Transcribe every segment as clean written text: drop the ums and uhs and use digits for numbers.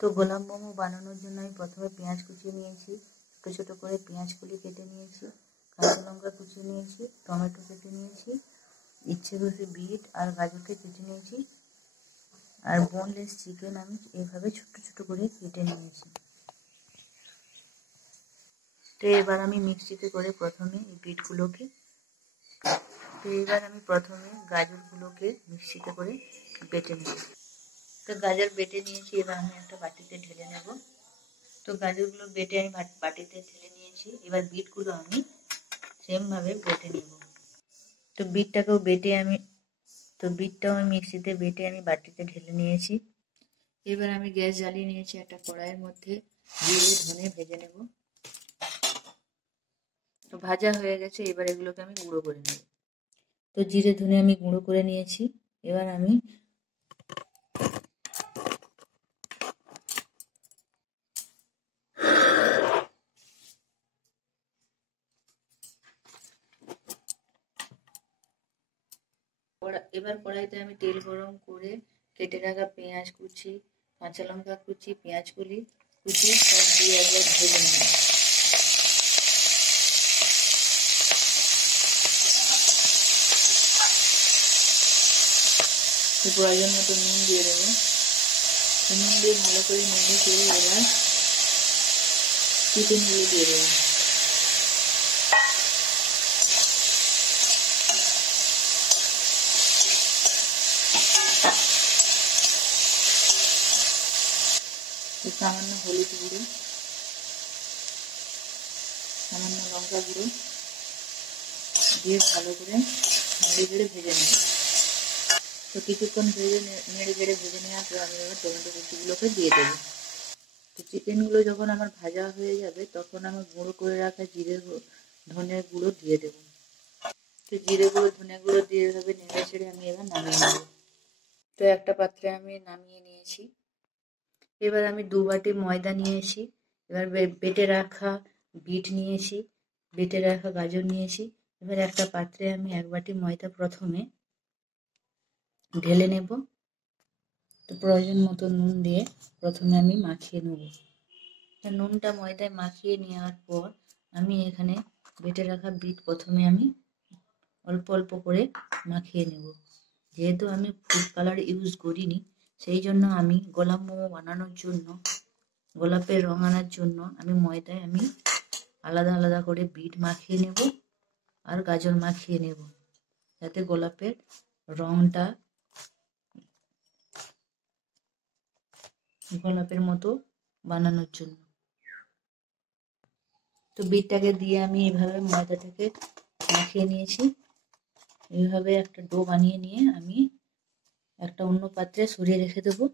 তো গোলাপ মোমো বানানোর জন্য আমি প্রথমে পেঁয়াজ কুচিয়ে নিয়েছি, ছোটো ছোটো করে পেঁয়াজগুলি কেটে নিয়েছি, কাঁচা লঙ্কা কুচিয়ে নিয়েছি, টমেটো কেটে নিয়েছি, ইচ্ছে করে বিট আর গাজরকে কেটে নিয়েছি, আর বোনলেস চিকেন আমি এইভাবে ছোটো ছোটো করে কেটে নিয়েছি। তো এবার আমি মিক্সিতে করে প্রথমে এই বিটগুলোকে গাজরগুলোকে মিক্সিতে করে বেটে নেব। তো গাজর বেটে নিয়েছি, এবার আমি একটা বাটিতে ঢেলে নেব। তো গাজরগুলো বেটে আমি বাটিতে ঢেলে নিয়েছি, এবার বিটগুলো আমি সেমভাবে বেটে নেব। তো বিটটাও আমি মিক্সিতে বেটে আমি বাটিতে ঢেলে নিয়েছি। এবার আমি গ্যাস জ্বালিয়ে নিয়েছি, একটা কড়াইয়ের মধ্যে জিরে ধনে ভেজে নেব। তো ভাজা হয়ে গেছে, এবার এগুলোকে আমি গুঁড়ো করে নেব। তো জিরে ধনে আমি গুঁড়ো করে নিয়েছি, এবার আমি কড়াইতে আমি তেল গরম করে কেটে রাখা পেঁয়াজ কুচি, কাঁচা লঙ্কা কুচি, পেঁয়াজগুলি কুচি সব দিয়ে একবার ভেজে নেব। প্রয়োজন মতো নুন দিয়ে দেবো। নুন দিয়ে ভালো করে নেড়ে চেড়ে এবার চিকেনগুলো দিয়ে দেবো। সামান্য হলুদ গুঁড়ো, সামান্য লঙ্কা গুঁড়ো দিয়ে ভালো করে নেড়ে চেড়ে ভেজে নেব। তো কিছুক্ষণ নেড়ে চেড়ে ভেজে নেওয়ার পর আমি এবার টমেটো কুচিগুলোকে দিয়ে দেবো। তো চিকেনগুলো যখন আমার ভাজা হয়ে যাবে তখন আমার গুঁড়ো করে রাখা জিরে ধনের গুঁড়ো দিয়ে দেবো। তো জিরে গুঁড়ো ধনে গুঁড়ো দিয়ে এভাবে নেড়ে চেড়ে আমি এবার নামিয়ে নেব। তো একটা পাত্রে আমি নামিয়ে নিয়েছি। এবার আমি 2 বাটি ময়দা নিয়েছি, এবার বেটে রাখা বিট নিয়েছি, বেটে রাখা গাজর নিয়েছি। এবার একটা পাত্রে আমি 1 বাটি ময়দা প্রথমে ঢেলে নেব। তো প্রয়োজন মতো নুন দিয়ে প্রথমে আমি মাখিয়ে নেব। নুনটা ময়দায় মাখিয়ে নেওয়ার পর আমি এখানে বেটে রাখা বিট প্রথমে আমি অল্প অল্প করে মাখিয়ে নেব। যেহেতু আমি ফুড কালার ইউজ করিনি, সেই জন্য আমি গোলাপ মোমো বানানোর জন্য গোলাপের রং আনার জন্য আমি ময়দায় আলাদা আলাদা করে বিট মাখিয়ে নেব আর গাজর মাখিয়ে নেব, যাতে গোলাপের রংটা গোলাপের মতো বানানোর জন্য। তো বিটটাকে দিয়ে আমি এইভাবে ময়দাটাকে মাখিয়ে নিয়েছি। এইভাবে একটা ডো বানিয়ে নিয়ে আমি একটা অন্য পাত্রে সরিয়ে রেখে দেবো।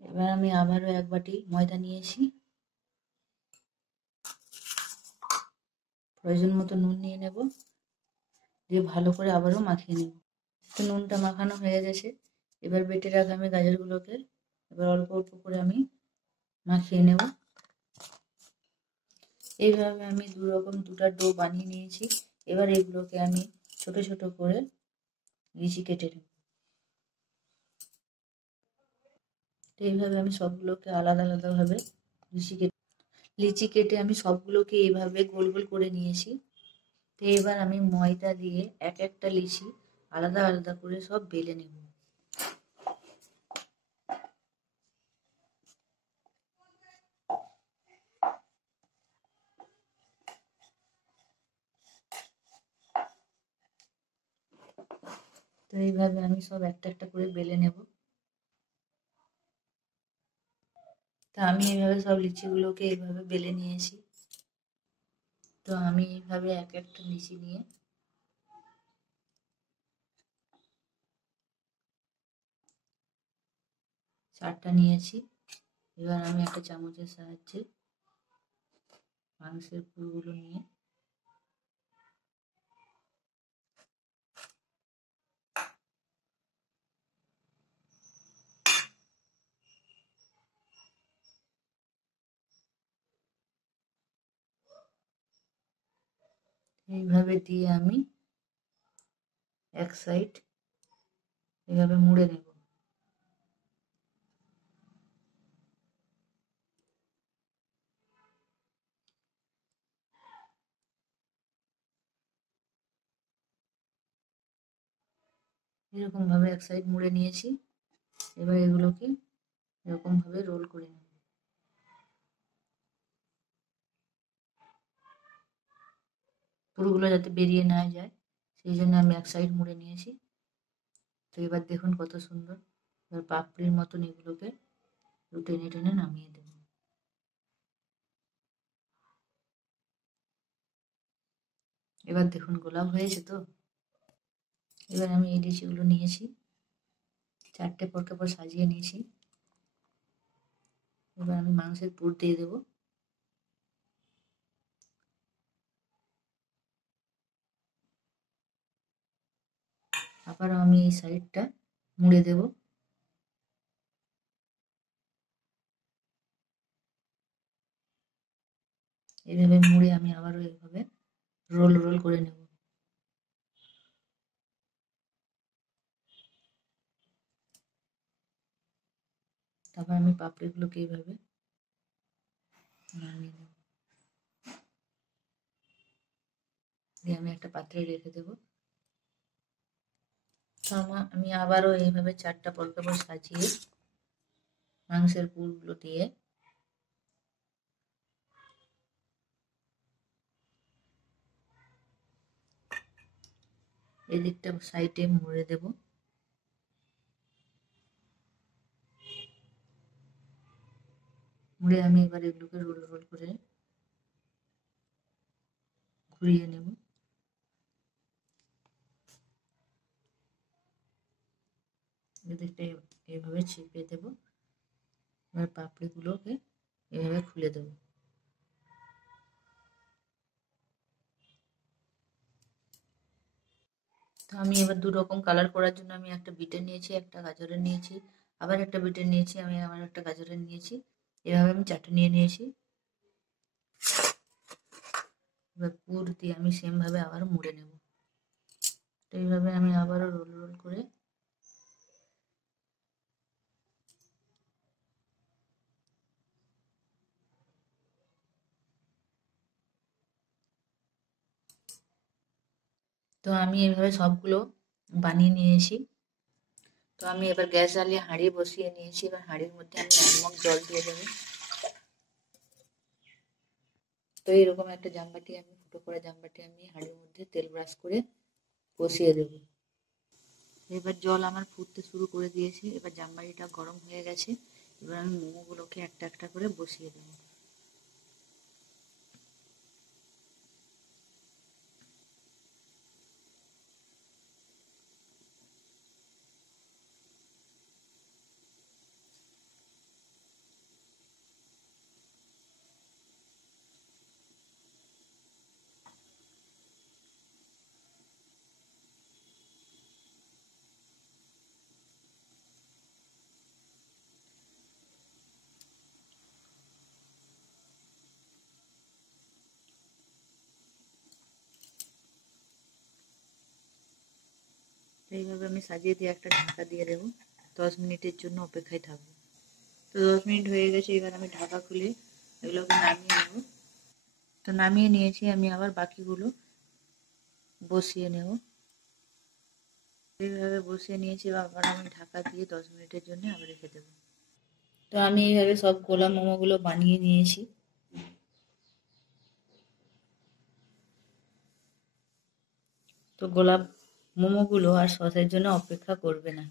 এবার আমি আবারও 1 বাটি ময়দা নিয়েছি, প্রয়োজন মতো নুন নিয়ে নেব, দিয়ে ভালো করে আবারও মাখিয়ে নেব। তো নুনটা মাখানো হয়ে গেছে, এবার বেটে রাখা আমি গাজরগুলোকে এবার অল্প অল্প করে আমি মাখিয়ে নেব। এইভাবে আমি দুটা ডো বানিয়ে নিয়েছি। এবার এগুলোকে আমি ছোট ছোট করে লিচি কেটে নেব। তো এইভাবে আমি সবগুলোকে আলাদা আলাদা ভাবে লিচি কেটে আমি সবগুলোকে এইভাবে গোল গোল করে নিয়েছি। তো এবার আমি ময়দা দিয়ে এক একটা লিচি আলাদা আলাদা করে সব বেলে নেব। তো এইভাবে আমি সব একটা একটা করে বেলে নেব। তো আমি এইভাবে সব লিচিগুলোকে এইভাবে বেলে নিয়েছি। তো আমি এইভাবে এক একটা লিচি নিয়ে চারটা নিয়েছি। এবার আমি একটা চামচের সাহায্যে মাংসের পুরগুলো নিয়ে এইভাবে দিয়ে আমি এক সাইড এভাবে মুড়ে নেব। এরকম ভাবে এক সাইড মুড়ে নিয়েছি। এবার এগুলোকে এরকম ভাবে রোল করে নেব। পুরোগুলো যাতে বেরিয়ে না যায় সেই জন্য আমি এক সাইড মুড়ে নিয়েছি। তো এবার দেখুন কত সুন্দর। এবার পাপড়ির মতন এগুলোকে টেনে টেনে নামিয়ে দেব। এবার দেখুন গোলাপ হয়েছে তো। এবার আমি এই লিচিগুলো নিয়েছি, 4টে পর সাজিয়ে নিয়েছি। এবার আমি মাংসের পুর দিয়ে দেব। আবার আমি এই সাইডটা মুড়ে দেব। এইভাবে মুড়ে আমি আবারও এইভাবে রোল রোল করে নেব। তারপর আমি পাপড়িগুলোকে এইভাবে নামিয়ে নেব, দিয়ে আমি একটা পাত্রে রেখে দেব। তো আমি আবারও এইভাবে 4টা পর সাজিয়ে মাংসের পুরগুলো দিয়ে এদিকটা সাইডে মুড়ে দেব। মুড়ে আমি এবার এগুলোকে রোল রোল করে ঘুরিয়ে নেব। এদিকটা এইভাবে চেপে দেব। এবার পাপড়িগুলোকে এভাবে খুলে দেব। তো আমি এবার 2 রকম কালার করার জন্য আমি একটা বিটের নিয়েছি, একটা গাজরের নিয়েছি, আবার একটা বিটের নিয়েছি, আমি আবার একটা গাজরের নিয়েছি। এভাবে আমি 4টে নিয়ে নিয়েছি। এবার পুর দিয়ে আমি সেম ভাবে আবার মুড়ে নেব। তো এইভাবে আমি আবারও রোল রোল করে তো আমি এইভাবে সবগুলো বানিয়ে নিয়েছি। তো আমি এবার গ্যাস জ্বালিয়ে হাঁড়ি বসিয়ে নিয়েছি। এবার হাঁড়ির মধ্যে আমি 1 মগ জল দিয়ে দেব। তো এইরকম একটা জামবাটি, আমি ফুটো করা জামবাটি আমি হাঁড়ির মধ্যে তেল ব্রাশ করে বসিয়ে দেব। এবার জল আমার ফুটতে শুরু করে দিয়েছে। এবার জামবাটিটা গরম হয়ে গেছে। এবার আমি মোমোগুলোকে একটা একটা করে বসিয়ে দেব। এইভাবে আমি সাজিয়ে দিয়ে একটা ঢাকা দিয়ে দেবো। 10 মিনিটের জন্য অপেক্ষায় থাকবো। তো 10 মিনিট হয়ে গেছে। এবার আমি ঢাকা খুলে এগুলোকে নামিয়ে নেব। তো নামিয়ে নিয়েছি, আমি আবার বাকিগুলো বসিয়ে নেব। এইভাবে বসিয়ে নিয়েছি। আবার আমি ঢাকা দিয়ে 10 মিনিটের জন্য আবার রেখে দেবো। তো আমি এইভাবে সব গোলা মোমোগুলো বানিয়ে নিয়েছি। তো গোলাপ মোমোগুলো আর সসের জন্য অপেক্ষা করবে না।